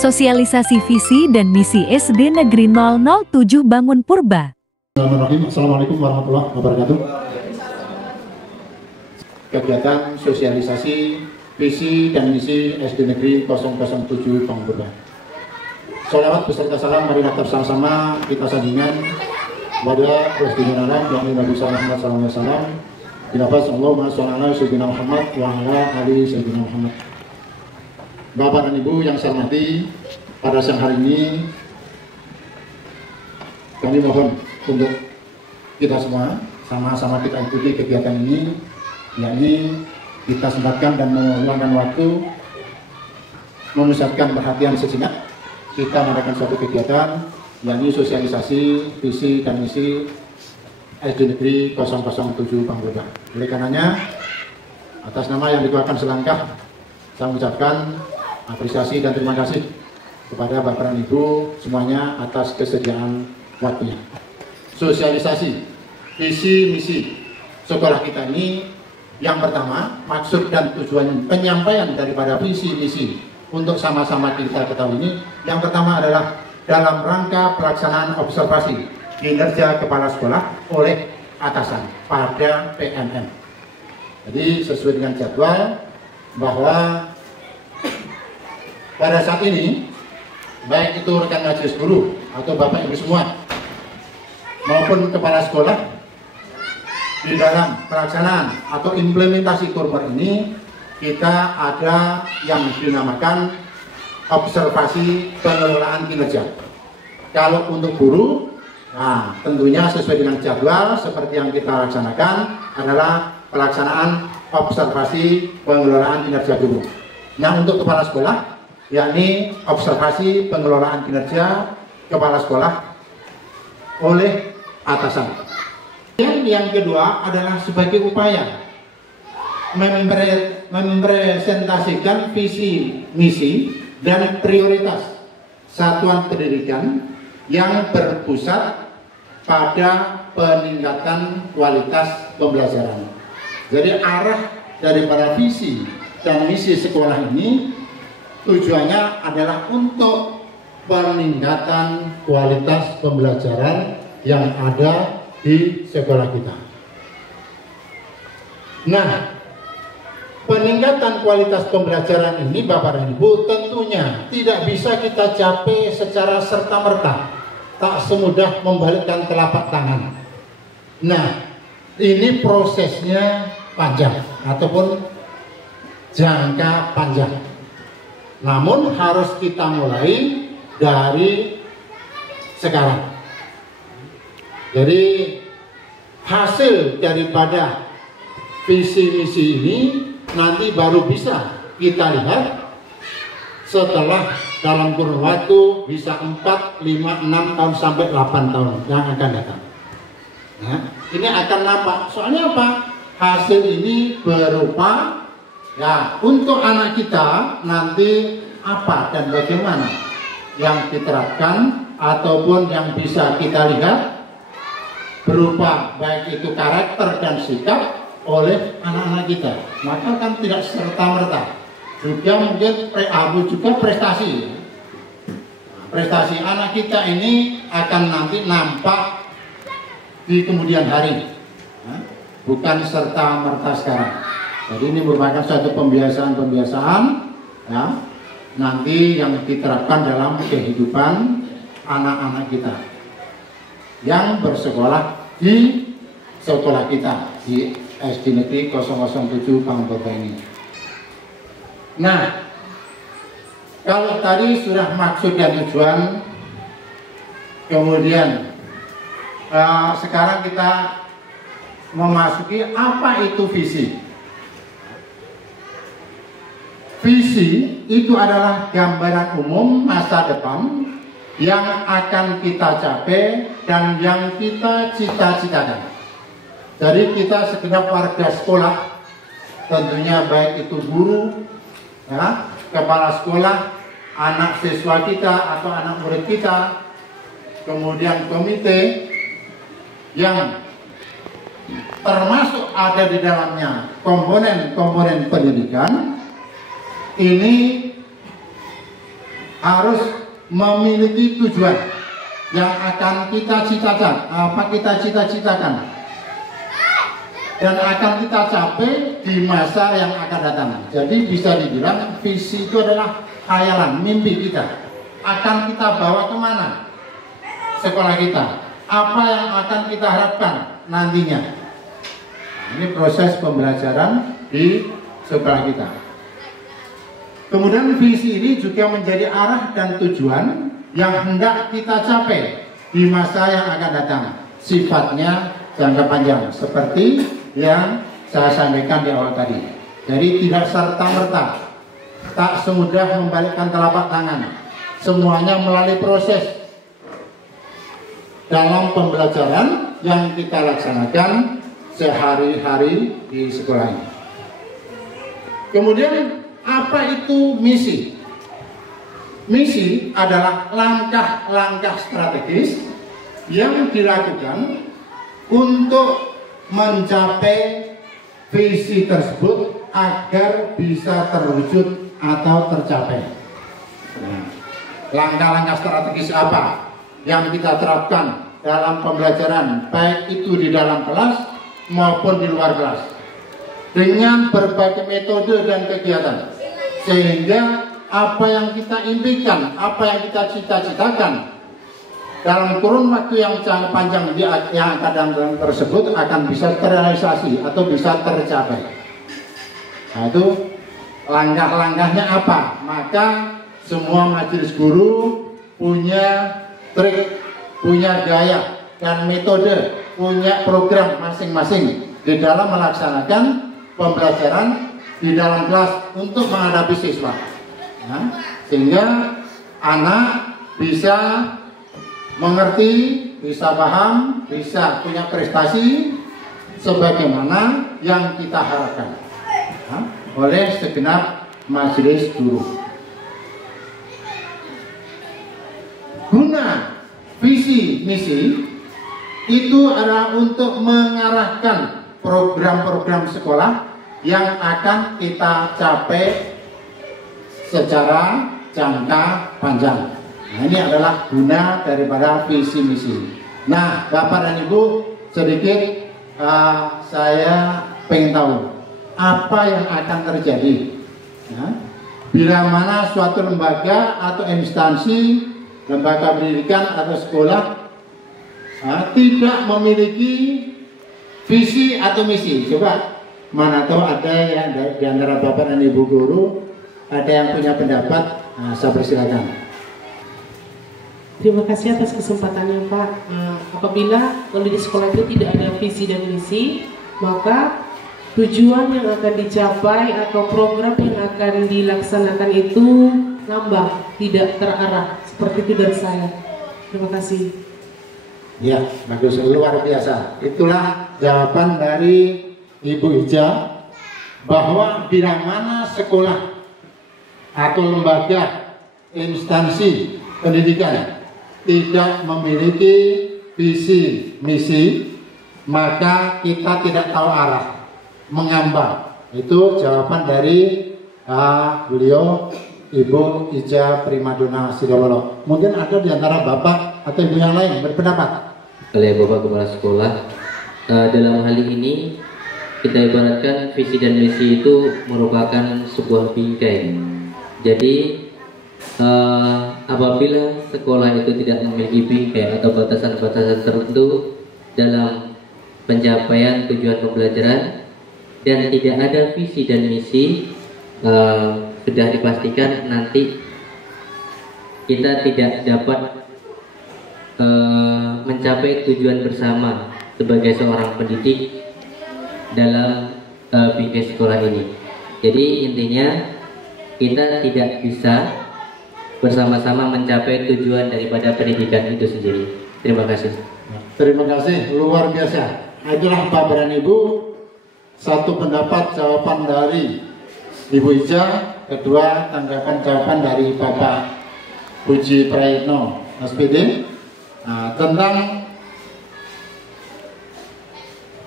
Sosialisasi visi dan misi SD Negeri 007 Bangun Purba. Assalamualaikum warahmatullahi wabarakatuh. Kegiatan sosialisasi visi dan misi SD Negeri 007 Bangun Purba. Sholawat beserta salam marilah bersama-sama kita sandingkan kepada Rasulullah yang Nabi Muhammad SAW. Dilafaz Allahumma sholli ala sayyidina Muhammad wa ala ali sayyidina Muhammad. Bapak dan Ibu yang saya hormati, pada siang hari ini kami mohon untuk kita semua sama-sama kita ikuti kegiatan ini, yakni kita sempatkan dan meluangkan waktu memusatkan perhatian sejenak kita mengadakan suatu kegiatan, yakni sosialisasi visi dan misi SD Negeri 007 Bangun Purba. Oleh karenanya, atas nama yang dikeluarkan selangkah, saya mengucapkan apresiasi dan terima kasih kepada Bapak dan Ibu semuanya atas kesediaan waktunya. Sosialisasi visi misi sekolah kita ini, yang pertama maksud dan tujuan penyampaian daripada visi misi untuk sama-sama kita ketahui ini, yang pertama adalah dalam rangka pelaksanaan observasi kinerja kepala sekolah oleh atasan pada PMM. Jadi sesuai dengan jadwal bahwa pada saat ini, baik itu rekan majelis guru atau Bapak Ibu semua maupun kepala sekolah, di dalam pelaksanaan atau implementasi kurmer ini kita ada yang dinamakan observasi pengelolaan kinerja. Kalau untuk guru, nah tentunya sesuai dengan jadwal seperti yang kita laksanakan adalah pelaksanaan observasi pengelolaan kinerja guru. Nah untuk kepala sekolah, yakni observasi pengelolaan kinerja kepala sekolah oleh atasan. Yang kedua adalah sebagai upaya mempresentasikan visi, misi, dan prioritas satuan pendidikan yang berpusat pada peningkatan kualitas pembelajaran. Jadi arah daripada visi dan misi sekolah ini tujuannya adalah untuk peningkatan kualitas pembelajaran yang ada di sekolah kita. Nah, peningkatan kualitas pembelajaran ini Bapak dan Ibu tentunya tidak bisa kita capai secara serta-merta, tak semudah membalikkan telapak tangan. Nah, ini prosesnya panjang ataupun jangka panjang. Namun harus kita mulai dari sekarang. Jadi hasil daripada visi misi ini nanti baru bisa kita lihat setelah dalam kurun waktu bisa 4, 5, 6 tahun sampai 8 tahun yang akan datang. Nah, ini akan nampak. Soalnya apa? Hasil ini berupa ya untuk anak kita nanti apa dan bagaimana yang diterapkan ataupun yang bisa kita lihat berupa baik itu karakter dan sikap oleh anak-anak kita. Maka kan tidak serta-merta. Juga mungkin juga prestasi. Prestasi anak kita ini akan nanti nampak di kemudian hari. Bukan serta-merta sekarang. Jadi ini merupakan suatu pembiasaan-pembiasaan ya, nanti yang diterapkan dalam kehidupan anak-anak kita yang bersekolah di sekolah kita di SD Negeri 007 Bangun Purba ini. Nah, kalau tadi sudah maksud dan tujuan, kemudian sekarang kita memasuki apa itu visi. Visi itu adalah gambaran umum masa depan yang akan kita capai dan yang kita cita-citakan. Jadi kita segenap warga sekolah, tentunya baik itu guru, ya, kepala sekolah, anak siswa kita atau anak murid kita, kemudian komite yang termasuk ada di dalamnya komponen-komponen pendidikan, ini harus memiliki tujuan yang akan kita cita-citakan dan akan kita capai di masa yang akan datang. Jadi bisa dibilang visi itu adalah khayalan, mimpi kita. Akan kita bawa kemana sekolah kita, apa yang akan kita harapkan nantinya. Ini proses pembelajaran di sekolah kita. Kemudian visi ini juga menjadi arah dan tujuan yang hendak kita capai di masa yang akan datang. Sifatnya jangka panjang, seperti yang saya sampaikan di awal tadi. Jadi tidak serta-merta, tak semudah membalikkan telapak tangan. Semuanya melalui proses dalam pembelajaran yang kita laksanakan sehari-hari di sekolah ini. Kemudian apa itu misi? Misi adalah langkah-langkah strategis yang dilakukan untuk mencapai visi tersebut agar bisa terwujud atau tercapai. Nah, langkah-langkah strategis apa yang kita terapkan dalam pembelajaran, baik itu di dalam kelas maupun di luar kelas, dengan berbagai metode dan kegiatan, sehingga apa yang kita impikan, apa yang kita cita-citakan dalam kurun waktu yang panjang yang akan datang tersebut akan bisa terrealisasi atau bisa tercapai. Nah, itu langkah-langkahnya apa? Maka semua majelis guru punya trik, punya gaya dan metode, punya program masing-masing di dalam melaksanakan pembelajaran di dalam kelas untuk menghadapi siswa. Nah, sehingga anak bisa mengerti, bisa paham, bisa punya prestasi sebagaimana yang kita harapkan oleh segenap majelis guru. Guna visi misi itu adalah untuk mengarahkan program-program sekolah yang akan kita capai secara jangka panjang. Nah, ini adalah guna daripada visi misi. Nah, Bapak dan Ibu, sedikit saya pengen tahu apa yang akan terjadi bila mana suatu lembaga atau instansi, lembaga pendidikan atau sekolah tidak memiliki visi atau misi. Coba, mana tahu ada yang di antara Bapak dan Ibu guru ada yang punya pendapat. Saya persilakan. Terima kasih atas kesempatannya, Pak. Apabila kalau di sekolah itu tidak ada visi dan misi, maka tujuan yang akan dicapai atau program yang akan dilaksanakan itu ngambang, tidak terarah. Seperti itu dari saya. Terima kasih. Ya, bagus, luar biasa. Itulah jawaban dari Ibu Ija, bahwa bila mana sekolah atau lembaga, instansi pendidikan tidak memiliki visi misi, maka kita tidak tahu arah, mengambang. Itu jawaban dari beliau Ibu Ija Primadona Sidowolo. Mungkin ada di antara Bapak atau Ibu yang lain berpendapat. Oleh Bapak Kepala Sekolah, dalam hal ini kita ibaratkan visi dan misi itu merupakan sebuah bingkai. Jadi apabila sekolah itu tidak memiliki bingkai atau batasan-batasan tertentu dalam pencapaian tujuan pembelajaran dan tidak ada visi dan misi, sudah dipastikan nanti kita tidak dapat mencapai tujuan bersama sebagai seorang pendidik dalam bingkai sekolah ini. Jadi intinya kita tidak bisa bersama-sama mencapai tujuan daripada pendidikan itu sendiri. Terima kasih. Terima kasih, luar biasa. Itulah Bapak dan Ibu, satu pendapat jawaban dari Ibu Ija, kedua tanggapan jawaban dari Bapak Puji Prayitno SPD tentang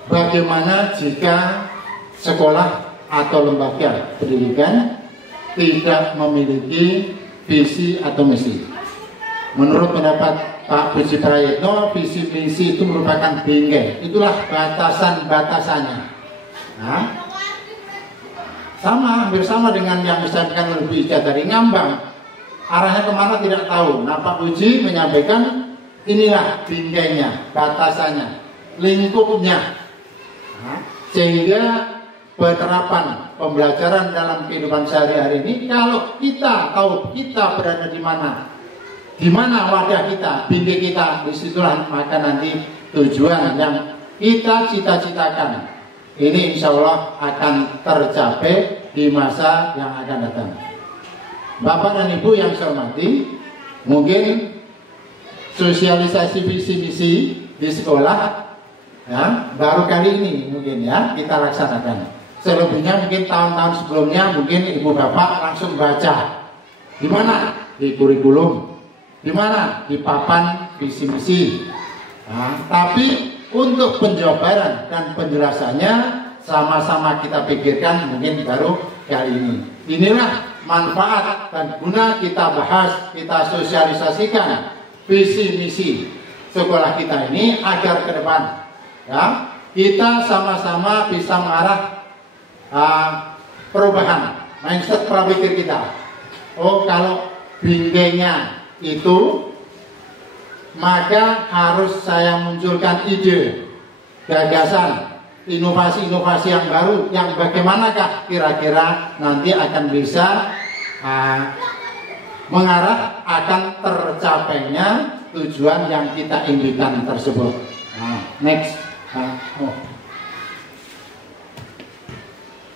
bagaimana jika sekolah atau lembaga pendidikan tidak memiliki visi atau misi. Menurut pendapat Pak Puji Prayitno, visi misi itu merupakan bingkai, itulah batasan-batasannya. Nah, hampir sama dengan yang disampaikan oleh Bu Ija dari ngambang, arahnya kemana tidak tahu. Nah, Pak Puji menyampaikan inilah bingkainya, batasannya, lingkupnya. Nah, sehingga penerapan pembelajaran dalam kehidupan sehari-hari ini, kalau kita tahu kita berada di mana wadah kita, bingkai kita, disitulah maka nanti tujuan yang kita cita-citakan ini insya Allah akan tercapai di masa yang akan datang. Bapak dan Ibu yang saya hormati, mungkin sosialisasi visi misi di sekolah ya, baru kali ini mungkin ya kita laksanakan. Selebihnya mungkin tahun-tahun sebelumnya mungkin Ibu Bapak langsung baca. Di mana? Di kurikulum. Di mana? Di papan visi misi. Nah, tapi untuk penjabaran dan penjelasannya sama-sama kita pikirkan mungkin baru kali ini. Inilah manfaat dan guna kita bahas, kita sosialisasikan visi misi sekolah kita ini agar ke depan ya, kita sama-sama bisa mengarah perubahan mindset pola pikir kita. Oh, kalau bingkainya itu, maka harus saya munculkan ide, gagasan, inovasi-inovasi yang baru, yang bagaimanakah kira-kira nanti akan bisa mengarah akan tercapainya tujuan yang kita impikan tersebut. Nah, next.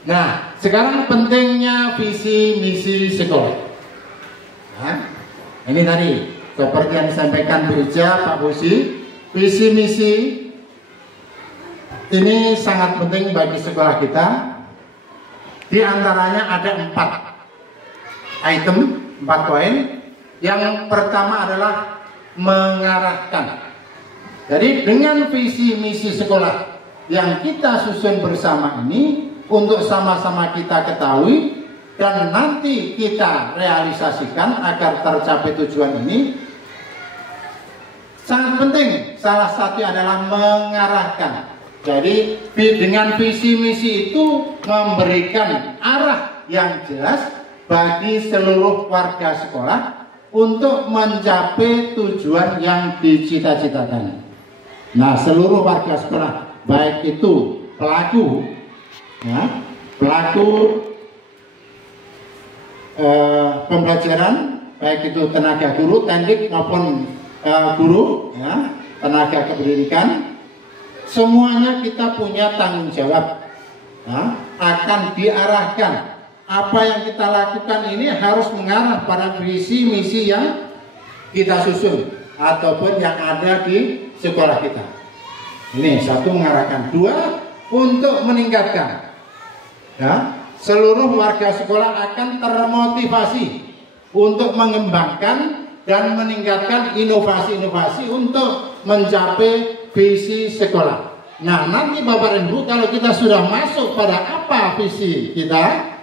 Nah, sekarang pentingnya visi misi sekolah. Nah, ini tadi seperti yang disampaikan Bu Ija, Pak Puji, visi misi ini sangat penting bagi sekolah kita. Di antaranya ada 4 item, 4 poin. Yang pertama adalah mengarahkan. Jadi dengan visi misi sekolah yang kita susun bersama ini, untuk sama-sama kita ketahui dan nanti kita realisasikan agar tercapai tujuan ini, sangat penting. Salah satu adalah mengarahkan. Jadi dengan visi misi itu memberikan arah yang jelas bagi seluruh warga sekolah untuk mencapai tujuan yang dicita-citakan. Nah, seluruh warga sekolah, baik itu pelaku ya, pelaku pembelajaran, baik itu tenaga guru, teknik maupun guru ya, tenaga kependidikan, semuanya kita punya tanggung jawab ya, akan diarahkan. Apa yang kita lakukan ini harus mengarah pada visi misi yang kita susun ataupun yang ada di sekolah kita. Ini satu, mengarahkan. 2, untuk meningkatkan ya, seluruh warga sekolah akan termotivasi untuk mengembangkan dan meningkatkan inovasi-inovasi untuk mencapai visi sekolah. Nah, nanti Bapak dan Ibu, kalau kita sudah masuk pada apa visi kita,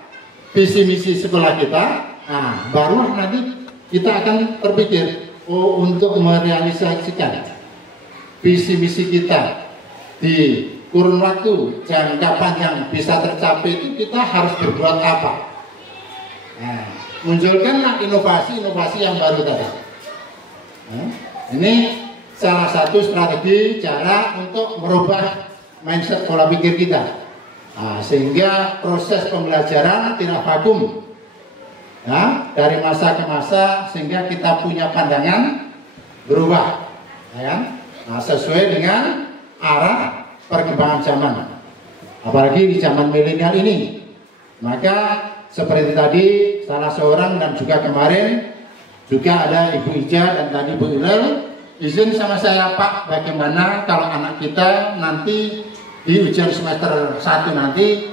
visi misi sekolah kita, nah, baru nanti kita akan terpikir, oh, untuk merealisasikan visi misi kita di kurun waktu jangka panjang bisa tercapai itu kita harus berbuat apa? Nah, munculkanlah inovasi-inovasi yang baru tadi. Nah, ini salah satu strategi cara untuk merubah mindset pola pikir kita. Nah, sehingga proses pembelajaran tidak vakum ya, dari masa ke masa, sehingga kita punya pandangan berubah ya, nah, sesuai dengan arah perkembangan zaman, apalagi di zaman milenial ini. Maka seperti tadi salah seorang dan juga kemarin juga ada Ibu Ija dan tadi Bu Ilel, izin sama saya Pak, bagaimana kalau anak kita nanti di ujian semester 1 nanti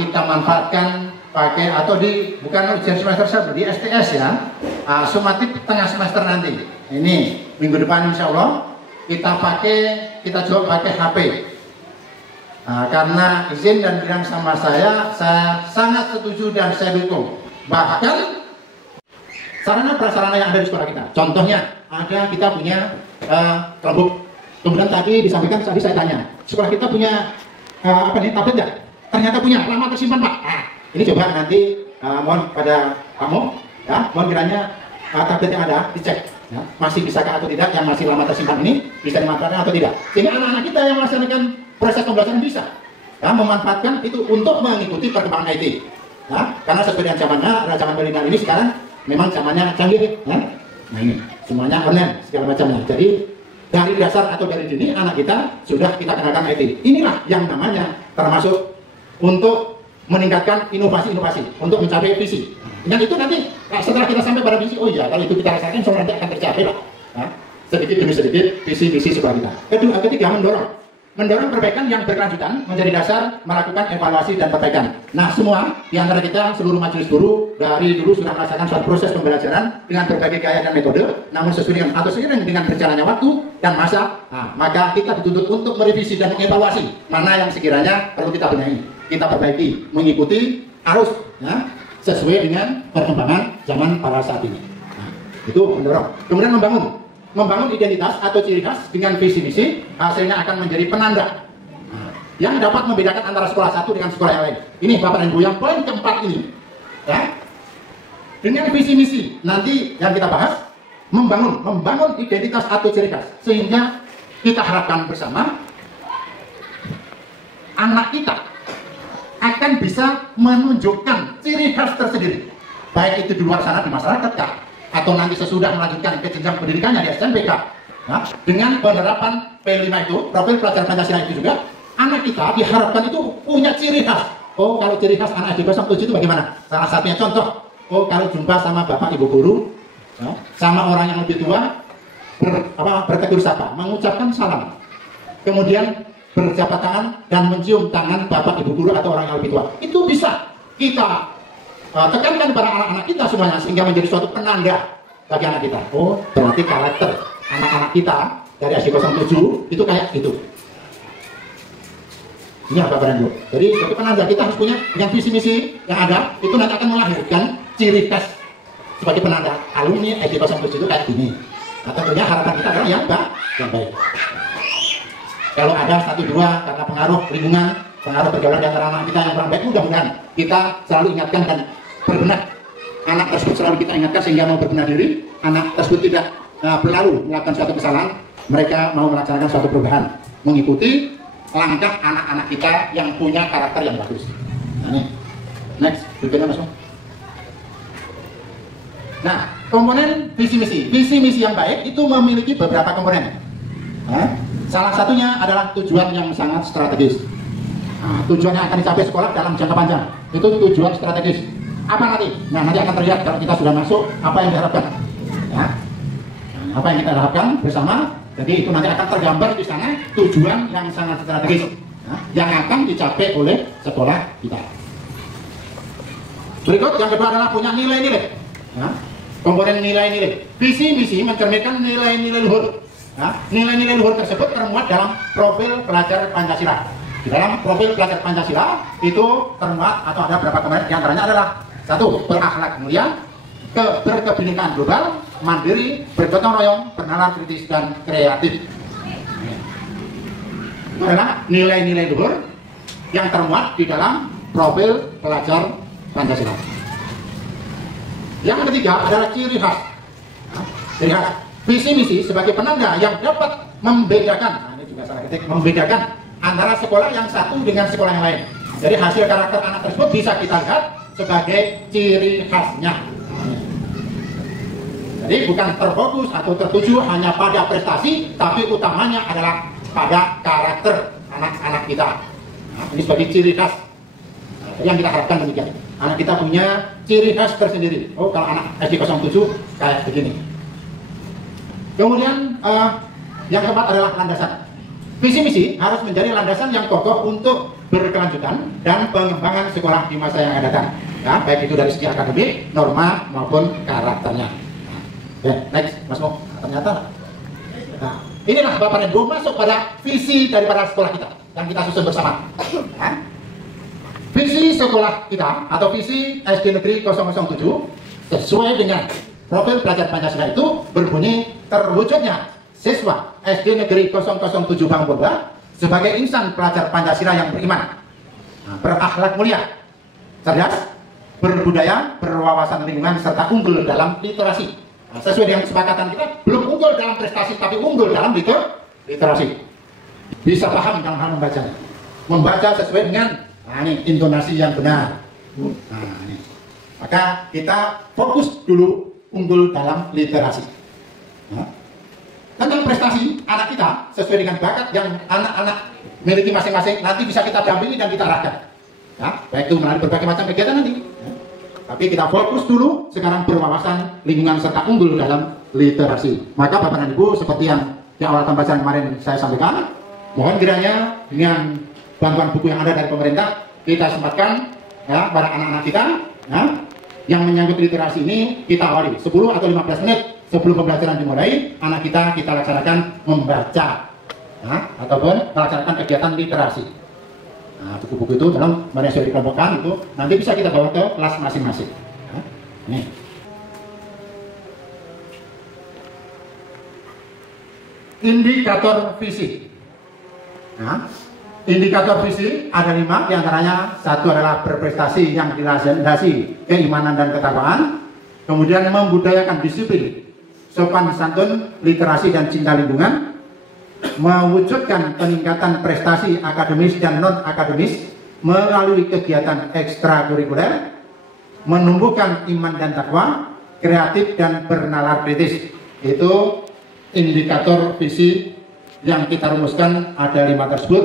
kita manfaatkan pakai, atau di bukan ujian semester 1, di STS ya, sumatif tengah semester nanti. Ini minggu depan insya Allah kita coba pakai HP. Karena izin dan bilang sama saya sangat setuju dan saya dukung. Bahkan sarana prasarana yang ada di sekolah kita. Contohnya, kita punya Chromebook. Kemudian tadi disampaikan, tadi saya tanya, sekolah kita punya tablet nggak? Ternyata punya, lama tersimpan Pak. Nah, ini coba nanti mohon pada kamu, ya, mohon kiranya tablet yang ada dicek, ya, masih bisakah atau tidak, yang masih lama tersimpan ini bisa dimanfaatkan atau tidak. Sehingga anak-anak kita yang melaksanakan proses pembelajaran bisa, ya, memanfaatkan itu untuk mengikuti perkembangan IT. Ya, karena sesuai dengan zamannya, zaman milenial ini sekarang memang zamannya canggih, ya. Nah ini semuanya online segala macamnya. Jadi dari dasar atau dari dini anak kita sudah kita kenalkan IT. Inilah yang namanya termasuk untuk meningkatkan inovasi-inovasi untuk mencapai visi. Dan itu nanti setelah kita sampai pada visi, oh iya kalau itu kita rasakan nanti akan tercapai lah. Nah, sedikit demi sedikit visi-visi sekolah kita. Ketiga, mendorong perbaikan yang berkelanjutan menjadi dasar melakukan evaluasi dan perbaikan. Nah, semua di antara kita, seluruh majelis guru dari dulu sudah merasakan suatu proses pembelajaran dengan berbagai gaya dan metode, namun sesuai dengan berjalannya waktu dan masa, maka kita dituntut untuk merevisi dan mengevaluasi mana yang sekiranya perlu kita benahi, kita perbaiki, mengikuti arus, ya, sesuai dengan perkembangan zaman pada saat ini. Nah, itu mendorong. Kemudian membangun identitas atau ciri khas dengan visi misi, hasilnya akan menjadi penanda yang dapat membedakan antara sekolah satu dengan sekolah yang lain. Ini Bapak dan Ibu yang poin keempat ini, ya. Dengan visi misi nanti yang kita bahas, membangun identitas atau ciri khas, sehingga kita harapkan bersama anak kita akan bisa menunjukkan ciri khas tersendiri, baik itu di luar sana di masyarakat kah, atau nanti sesudah melanjutkan ke jenjang pendidikannya di SMPK. Nah, dengan penerapan P5 itu, profil pelajar Pancasila itu juga, anak kita diharapkan itu punya ciri khas. Oh, kalau ciri khas anak SD 07 itu bagaimana? Salah satunya contoh, oh kalau jumpa sama Bapak Ibu Guru, ya, sama orang yang lebih tua, bertegur sapa, mengucapkan salam, kemudian berjabat tangan dan mencium tangan Bapak Ibu Guru atau orang yang lebih tua. Itu bisa kita tekankan pada anak-anak kita semuanya sehingga menjadi suatu penanda bagi anak kita. Oh, berarti karakter anak-anak kita dari SD 07 itu kayak gitu. Ini apa Bapak dan Ibu? Jadi suatu penanda kita harus punya dengan visi misi yang ada, itu nanti akan melahirkan ciri khas sebagai penanda alumni SD 07 itu kayak gini. Nah, tentunya harapan kita adalah yang baik. Kalau ada 1-2 karena pengaruh lingkungan, pengaruh pergaulan di antara anak kita yang kurang baik, mudah-mudahan kita selalu ingatkan dan berbenah. Anak tersebut selalu kita ingatkan sehingga mau berbenah diri. Anak tersebut tidak berlalu melakukan suatu kesalahan. Mereka mau melaksanakan suatu perubahan, mengikuti langkah anak-anak kita yang punya karakter yang bagus. Nah, ini next, berikutnya Mas. Nah, komponen visi misi yang baik itu memiliki beberapa komponen. Nah, salah satunya adalah tujuan yang sangat strategis. Nah, tujuan yang akan dicapai sekolah dalam jangka panjang itu tujuan strategis. Apa nanti? Nah, nanti akan terlihat kalau kita sudah masuk apa yang diharapkan. Ya. Apa yang kita harapkan bersama. Jadi itu nanti akan tergambar di sana tujuan yang sangat strategis, yang akan dicapai oleh sekolah kita. Berikut yang kedua adalah punya nilai-nilai. Komponen nilai-nilai. Visi misi mencerminkan nilai-nilai luhur. Nilai-nilai luhur tersebut termuat dalam profil pelajar Pancasila. Di dalam profil pelajar Pancasila itu termuat atau ada beberapa komponen, di antaranya adalah 1. Berakhlak mulia, berkebinekaan global, mandiri, bergotong royong, bernalar kritis dan kreatif. Itu adalah nilai-nilai luhur yang termuat di dalam profil pelajar Pancasila. Yang ketiga adalah ciri khas. Ciri khas. Visi misi sebagai penanda yang dapat membedakan, nah ini juga salah ketik, membedakan antara sekolah yang satu dengan sekolah yang lain. Jadi hasil karakter anak tersebut bisa kita lihat sebagai ciri khasnya. Jadi bukan terfokus atau tertuju hanya pada prestasi, tapi utamanya adalah pada karakter anak-anak kita. Nah, ini sebagai ciri khas. Nah, yang kita harapkan demikian. Anak kita punya ciri khas tersendiri. Oh, kalau anak SD 07 kayak begini. Kemudian yang keempat adalah landasan. Visi misi harus menjadi landasan yang kokoh untuk berkelanjutan dan pengembangan sekolah di masa yang akan datang. Ya, baik itu dari segi akademik, norma maupun karakternya. Ya, next, Mas Mo. Ternyata, nah, inilah Bapak dan Ibu masuk pada visi daripada sekolah kita yang kita susun bersama. Ya. Visi sekolah kita atau visi SD Negeri 007 sesuai dengan profil pelajar Pancasila itu berbunyi terwujudnya siswa SD Negeri 007 Bangboba sebagai insan pelajar Pancasila yang beriman, berakhlak mulia, cerdas, berbudaya, berwawasan lingkungan, serta unggul dalam literasi. Sesuai dengan kesepakatan kita, belum unggul dalam prestasi, tapi unggul dalam literasi. Bisa paham dalam hal membaca sesuai dengan intonasi yang benar. Maka kita fokus dulu unggul dalam literasi. Tentang prestasi anak kita sesuai dengan bakat yang anak-anak miliki masing-masing, nanti bisa kita dampingi dan kita arahkan. Baik itu melalui berbagai macam kegiatan nanti. Tapi kita fokus dulu sekarang berwawasan lingkungan serta unggul dalam literasi. Maka Bapak dan Ibu, seperti yang di awal pembahasan kemarin saya sampaikan, mohon kiranya dengan bantuan buku yang ada dari pemerintah, kita sempatkan para anak-anak kita yang menyangkut literasi ini, kita awali 10 atau 15 menit sebelum pembelajaran dimulai, anak kita laksanakan membaca ataupun melaksanakan kegiatan literasi. Buku-buku itu dalam mana sudah dikelompokkan itu nanti bisa kita bawa ke kelas masing-masing. Nih. Indikator visi. Indikator visi ada 5, diantaranya 1 adalah berprestasi yang dilandasi keimanan dan ketakwaan, kemudian membudayakan disiplin, sopan santun, literasi dan cinta lingkungan, mewujudkan peningkatan prestasi akademis dan non-akademis melalui kegiatan ekstrakurikuler, menumbuhkan iman dan takwa, kreatif dan bernalar kritis. Itu indikator visi yang kita rumuskan, ada 5 tersebut,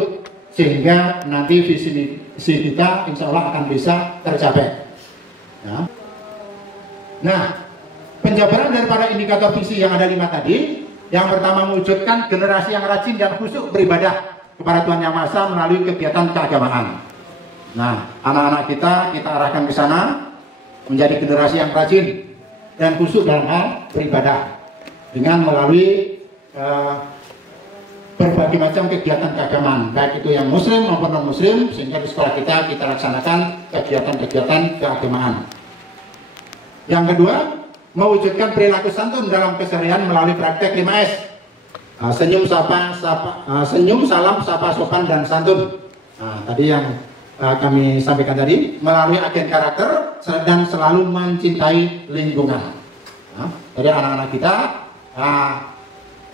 sehingga nanti visi kita insya Allah akan bisa tercapai. Nah, penjabaran daripada indikator visi yang ada 5 tadi, yang pertama mewujudkan generasi yang rajin dan khusyuk beribadah kepada Tuhan Yang Maha Esa melalui kegiatan keagamaan. Nah, anak-anak kita arahkan ke sana menjadi generasi yang rajin dan khusyuk dalam hal beribadah dengan melalui berbagai macam kegiatan keagamaan, baik itu yang muslim maupun non muslim, sehingga di sekolah kita laksanakan kegiatan-kegiatan keagamaan. Yang kedua, mewujudkan perilaku santun dalam keseharian melalui praktek 5S. Senyum, senyum, salam, sapa, sopan, dan santun. Tadi yang kami sampaikan tadi, melalui agen karakter dan selalu mencintai lingkungan. Jadi anak-anak kita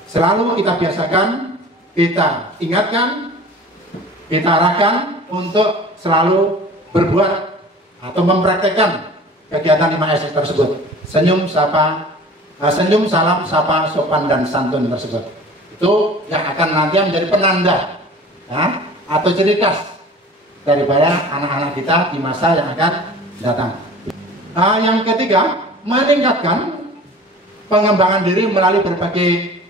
selalu kita biasakan, kita ingatkan, kita arahkan untuk selalu berbuat atau mempraktekkan kegiatan 5S tersebut. Senyum, salam, sapa, sopan, dan santun tersebut. Itu yang akan nanti menjadi penanda atau ciri khas daripada anak-anak kita di masa yang akan datang. Yang ketiga, meningkatkan pengembangan diri melalui berbagai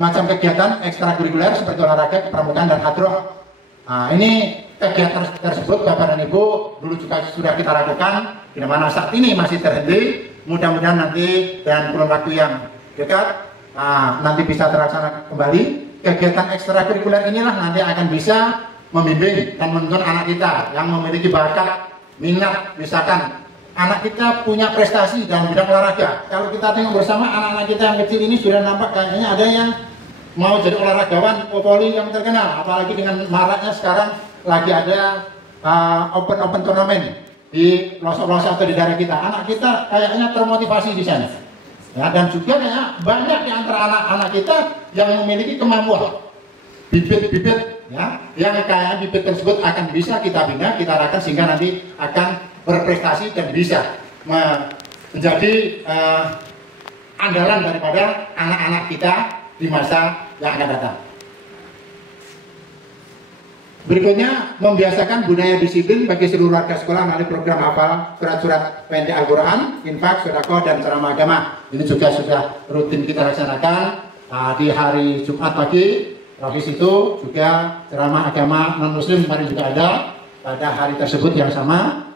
macam kegiatan ekstrakurikuler seperti olahraga, kepramukaan, dan hadroh. Ini kegiatan tersebut Bapak dan Ibu dulu juga sudah kita lakukan, di mana saat ini masih terhenti. Mudah-mudahan nanti dan kurun waktu yang dekat nanti bisa terlaksana kembali. Kegiatan ekstrakurikuler inilah nanti akan bisa membimbing dan menuntun anak kita yang memiliki bakat, minat. Misalkan anak kita punya prestasi dalam bidang olahraga, kalau kita tengok bersama anak-anak kita yang kecil ini sudah nampak kayaknya ada yang mau jadi olahragawan voli yang terkenal, apalagi dengan maraknya sekarang lagi ada open turnamen di pelosok-pelosok atau di daerah kita. Anak kita kayaknya termotivasi di sana. Dan juga kayak banyak di antara anak-anak kita yang memiliki kemampuan bibit-bibit yang kayak bibit tersebut akan bisa kita bina, kita arahkan sehingga nanti akan berprestasi dan bisa menjadi andalan daripada anak-anak kita di masa yang akan datang. Berikutnya, membiasakan budaya disiplin bagi seluruh warga sekolah melalui program hafal surat-surat pendek Al-Quran, infak, sedekah, dan ceramah agama. Ini juga sudah rutin kita laksanakan di hari Jumat pagi. Rohis itu juga ceramah agama non-muslim kemarin juga ada pada hari tersebut yang sama.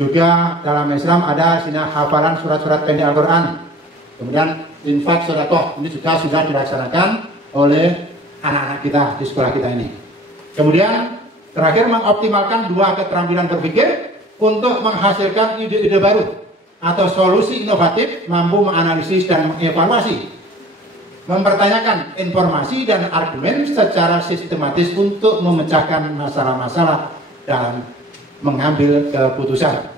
Juga dalam Islam ada sinar hafalan surat-surat pendek Al-Quran. Kemudian infak, sedekah, ini juga sudah dilaksanakan oleh anak-anak kita di sekolah kita ini. Kemudian terakhir, mengoptimalkan 2 keterampilan berpikir untuk menghasilkan ide-ide baru. atau solusi inovatif, mampu menganalisis dan mengevaluasi, mempertanyakan informasi dan argumen secara sistematis untuk memecahkan masalah-masalah dan mengambil keputusan.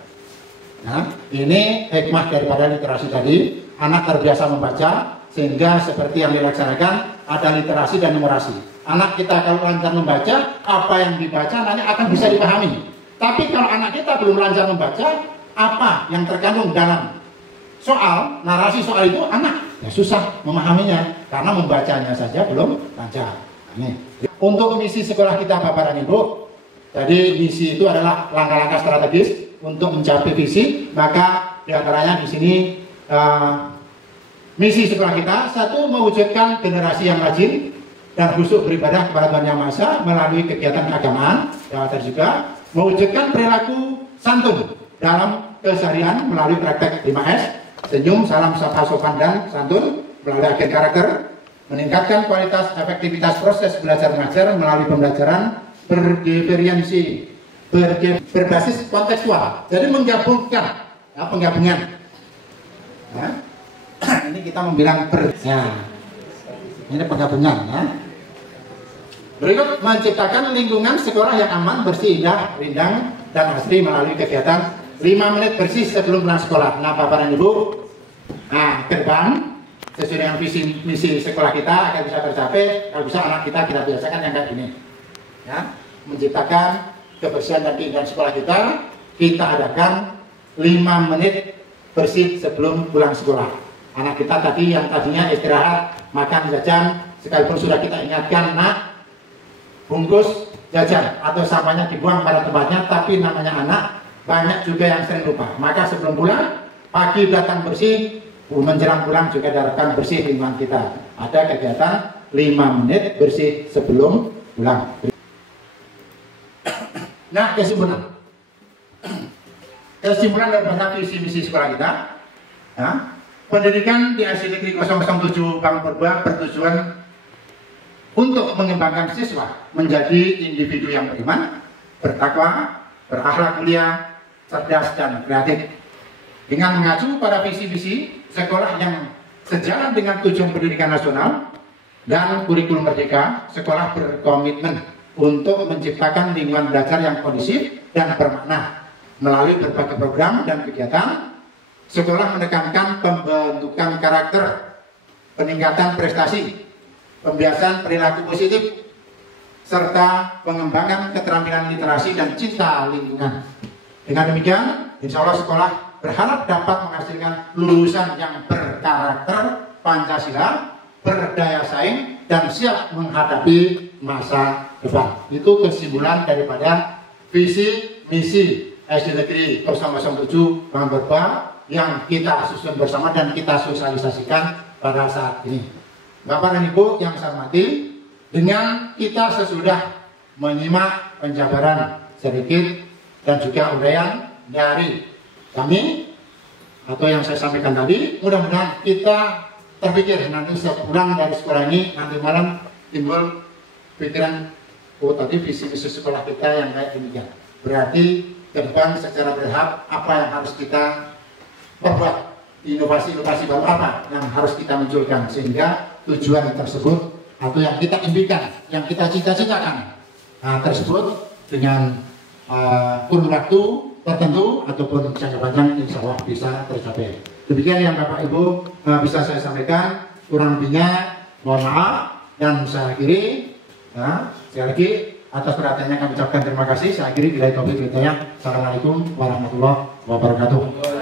Nah, ini hikmah daripada literasi tadi. Anak terbiasa membaca, sehingga seperti yang dilaksanakan ada literasi dan numerasi. Anak kita kalau lancar membaca, apa yang dibaca nanti akan bisa dipahami. Tapi kalau anak kita belum lancar membaca, apa yang terkandung dalam soal, narasi soal itu, anak ya susah memahaminya karena membacanya saja belum lancar. Ini. Untuk misi sekolah kita Bapak dan Ibu, jadi misi itu adalah langkah-langkah strategis untuk mencapai visi. Maka diantaranya di sini misi sekolah kita, satu, mewujudkan generasi yang rajin dan khusyuk beribadah kepada Tuhan Yang Maha Esa melalui kegiatan keagamaan. Yang juga mewujudkan perilaku santun dalam keseharian melalui praktek 5S, senyum, salam, sapa, sopan, dan santun melalui agen karakter, meningkatkan kualitas efektivitas proses belajar mengajar melalui pembelajaran berdiferensi, berbasis kontekstual. Jadi menggabungkan, ya, penggabungan. Nah, ini kita membilang ini penggabungan. Ya. Berikut, menciptakan lingkungan sekolah yang aman, bersih, indah, rindang, dan asri melalui kegiatan 5 menit bersih sebelum pulang sekolah. Nah, Bapak dan Ibu, nah, ke depan sesuai dengan visi misi sekolah kita akan bisa tercapai kalau bisa anak kita biasakan yang kayak gini. Ya, menciptakan kebersihan dan keindahan sekolah kita adakan 5 menit bersih sebelum pulang sekolah. Anak kita tadi yang tadinya istirahat, makan, jajan, sekalipun sudah kita ingatkan, nak, bungkus jajan atau sampahnya dibuang pada tempatnya, tapi namanya anak, banyak juga yang sering lupa. Maka sebelum pulang, pagi datang bersih, menjelang pulang juga diharapkan bersih lingkungan kita. Ada kegiatan 5 menit bersih sebelum pulang. Nah, kesimpulan daripada visi misi sekolah kita, ya, pendidikan di SD Negeri 007 Bang Purba bertujuan untuk mengembangkan siswa menjadi individu yang beriman, bertakwa, berakhlak mulia, cerdas, dan kreatif. Dengan mengacu pada visi-visi sekolah yang sejalan dengan tujuan pendidikan nasional dan kurikulum merdeka, sekolah berkomitmen untuk menciptakan lingkungan belajar yang kondusif dan bermakna. Melalui berbagai program dan kegiatan, sekolah menekankan pembentukan karakter, peningkatan prestasi, pembiasan perilaku positif, serta pengembangan keterampilan literasi dan cinta lingkungan. Dengan demikian, insya Allah sekolah berharap dapat menghasilkan lulusan yang berkarakter Pancasila, berdaya saing, dan siap menghadapi masa depan. Itu kesimpulan daripada visi misi SD Negeri 007 Bang Purba yang kita susun bersama dan kita sosialisasikan pada saat ini. Bapak dan Ibu yang saya hormati, dengan kita sesudah menyimak penjabaran sedikit dan juga uraian dari kami atau yang saya sampaikan tadi, mudah-mudahan kita terpikir nanti sepulang dari sekolah ini, nanti malam timbul pikiran, oh tadi visi misi sekolah kita yang kayak demikian. Berarti ke depan secara bertahap apa yang harus kita perbuat, inovasi-inovasi baru apa yang harus kita munculkan, sehingga tujuan tersebut atau yang kita impikan, yang kita cita-citakan tersebut dengan kurun waktu tertentu ataupun jangka panjang insya Allah bisa tercapai. Demikian yang Bapak Ibu bisa saya sampaikan, kurang lebihnya mohon maaf dan saya akhiri. Sekali lagi atas perhatiannya kami ucapkan terima kasih. Saya akhiri bila taufiq hidayah. Assalamualaikum warahmatullahi wabarakatuh.